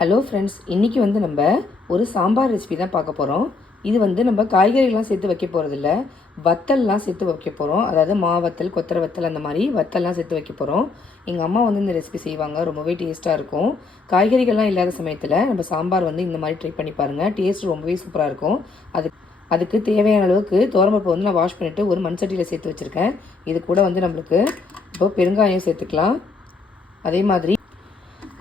Hello friends, இன்றைக்கி நம்ம ஒரு சாம்பார் ரெசிபி தான் பார்க்க போகிறோம். இது நம்ம காய்கறிகள்லாம் சேர்த்து வைக்க போகிறதில்ல, வத்தல்லாம் சேர்த்து வைக்க போகிறோம். அதாவது மாவத்தல், கொத்தரை வத்தல், அந்த மாதிரி வத்தல்லாம் சேர்த்து வைக்க போகிறோம். எங்கள் அம்மா இந்த ரெசிபி செய்வாங்க, ரொம்பவே டேஸ்ட்டாக இருக்கும். காய்கறிகள்லாம் இல்லாத சமயத்தில் நம்ம சாம்பார் இந்த மாதிரி ட்ரை பண்ணி பாருங்கள். டேஸ்ட் ரொம்பவே சூப்பராக இருக்கும். அதுக்கு தேவையான அளவுக்கு துவரம்பருப்பு நான் வாஷ் பண்ணிவிட்டு ஒரு மண் சட்டியில் சேர்த்து வச்சுருக்கேன். இது கூட நம்மளுக்கு இப்போ பெருங்காயம் சேர்த்துக்கலாம். அதே மாதிரி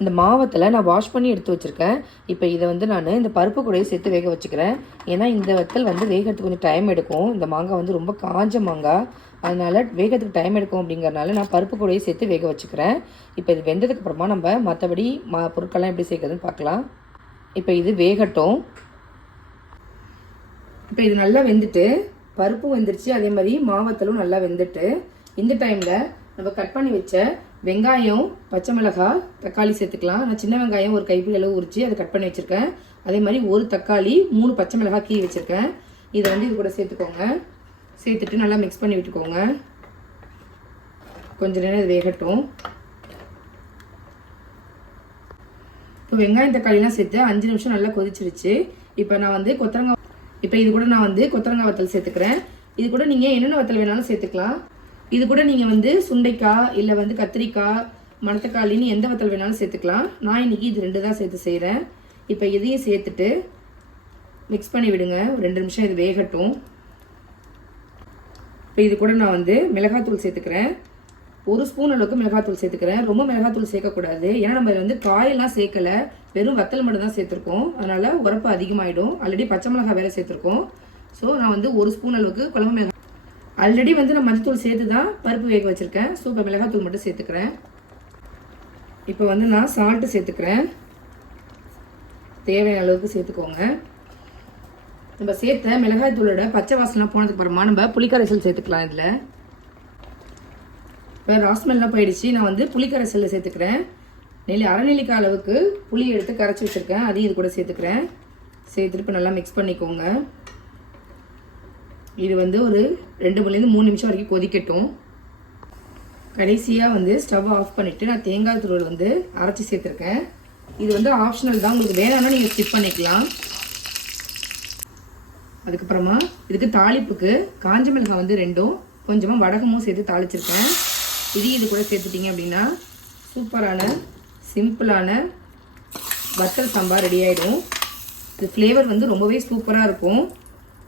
இந்த மாவத்தில் நான் வாஷ் பண்ணி எடுத்து வச்சுருக்கேன். இப்போ இதை நான் இந்த பருப்பு கூடயே சேர்த்து வேக வச்சுக்கிறேன். ஏன்னா இந்த வத்தல் வேகிறதுக்கு கொஞ்சம் டைம் எடுக்கும். இந்த மாங்காய் ரொம்ப காஞ்ச மாங்காய், அதனால் வேகிறதுக்கு டைம் எடுக்கும். அப்படிங்கிறனால நான் பருப்பு கூடயே சேர்த்து வேக வச்சுக்கிறேன். இப்போ இது வெந்ததுக்கு அப்புறமா நம்ம மற்றபடி பொருட்கள்லாம் எப்படி சேர்க்குறதுன்னு பார்க்கலாம். இப்போ இது வேகட்டும். இப்போ இது நல்லா வெந்துட்டு பருப்பும் வெந்துருச்சு, அதே மாதிரி மாவத்தலும் நல்லா வெந்துட்டு இந்த டைமில் நம்ம கட் பண்ணி வச்ச வெங்காயம், பச்சை மிளகாய், தக்காளி சேர்த்துக்கலாம். நான் சின்ன வெங்காயம் ஒரு கைப்பிடி அளவு உரிச்சு அதை கட் பண்ணி வச்சுருக்கேன். அதே மாதிரி ஒரு தக்காளி, 3 பச்சை மிளகாய் கீழே வச்சுருக்கேன். இதை இது கூட சேர்த்துக்கோங்க. சேர்த்துட்டு நல்லா மிக்ஸ் பண்ணி விட்டுக்கோங்க. கொஞ்ச நேரம் இது வேகட்டும். இப்போ வெங்காயம் தக்காளிலாம் சேர்த்து 5 நிமிஷம் நல்லா கொதிச்சிருச்சு. இப்போ நான் கொத்தரங்காய் இது கூட நான் கொத்தரங்காய் வத்தல் சேர்த்துக்கிறேன். இது கூட நீங்கள் என்னென்ன வத்தல் வேணாலும் சேர்த்துக்கலாம். இது கூட நீங்கள் சுண்டைக்காய் இல்லை கத்திரிக்காய், மணத்தக்காளின்னு எந்த வத்தல் வேணாலும் சேர்த்துக்கலாம். நான் இன்றைக்கி இது 2 தான் சேர்த்து செய்கிறேன். இப்போ இதையும் சேர்த்துட்டு மிக்ஸ் பண்ணி விடுங்க. ஒரு 2 நிமிஷம் இது வேகட்டும். இப்போ இது கூட நான் மிளகாத்தூள் சேர்த்துக்கிறேன். 1 ஸ்பூன் அளவுக்கு மிளகாத்தூள் சேர்த்துக்கிறேன். ரொம்ப மிளகாத்தூள் சேர்க்கக்கூடாது, ஏன்னா நம்ம காயெல்லாம் சேர்க்கலை, வெறும் வத்தல் மட்டும் தான் சேர்த்துருக்கோம். அதனால் உரப்பு அதிகமாகிடும். ஆல்ரெடி பச்சை மிளகாய் வேறு சேர்த்துருக்கோம். ஸோ நான் 1 ஸ்பூன் அளவுக்கு குழம்பு மிளகாய் ஆல்ரெடி நான் மஞ்சத்தூள் சேர்த்து தான் பருப்பு வேக வச்சுருக்கேன். ஸோ இப்போ மிளகாத்தூள் மட்டும் சேர்த்துக்கிறேன். இப்போ நான் சால்ட்டு சேர்த்துக்கிறேன். தேவையான அளவுக்கு சேர்த்துக்கோங்க. நம்ம சேர்த்த மிளகாய்த்தூளோட பச்சை வாசனை போனதுக்கு அப்புறமா நம்ம புளிக்கரைசல் சேர்த்துக்கலாம். இதில் இப்போ ராஸ்மெல்லாம் போயிடுச்சு. நான் புளிக்கரைசலில் சேர்த்துக்கிறேன். அரை நெல்லிக்காய் அளவுக்கு புளி எடுத்து கரைச்சி வச்சுருக்கேன். அதையும் இது கூட சேர்த்துக்கிறேன். சேர்த்துட்டு இப்போ நல்லா மிக்ஸ் பண்ணிக்கோங்க. இது ஒரு 2 3 நிமிஷம் வரைக்கும் கொதிக்கட்டும். கடைசியாக ஸ்டவ் ஆஃப் பண்ணிவிட்டு நான் தேங்காய் தூள் அரைச்சி சேர்த்துருக்கேன். இது ஆப்ஷனல் தான், உங்களுக்கு வேணும்னா நீங்கள் ஸ்கிப் பண்ணிக்கலாம். அதுக்கப்புறமா இதுக்கு தாளிப்புக்கு காஞ்ச மிளகாய் 2ம் கொஞ்சமாக வடகமும் சேர்த்து தாளிச்சிருக்கேன். இது கூட சேர்த்துட்டிங்க அப்படின்னா சூப்பரான சிம்பிளான வத்தல் சாம்பார் ரெடி ஆகிடும். இது ஃப்ளேவர் ரொம்பவே சூப்பராக இருக்கும்.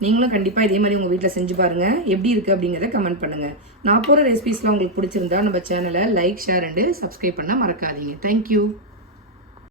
நீங்களும் கண்டிப்பாக இதே மாதிரி உங்கள் வீட்டில் செஞ்சு பாருங்கள். எப்படி இருக்குது அப்படிங்கிறத கமெண்ட் பண்ணுங்கள். நான் போகிற ரெசிபீஸ்லாம் உங்களுக்கு பிடிச்சிருந்தா நம்ம சேனலை லைக், ஷேர் அண்டு சப்ஸ்கிரைப் பண்ண மறக்காதீங்க. தேங்க்யூ.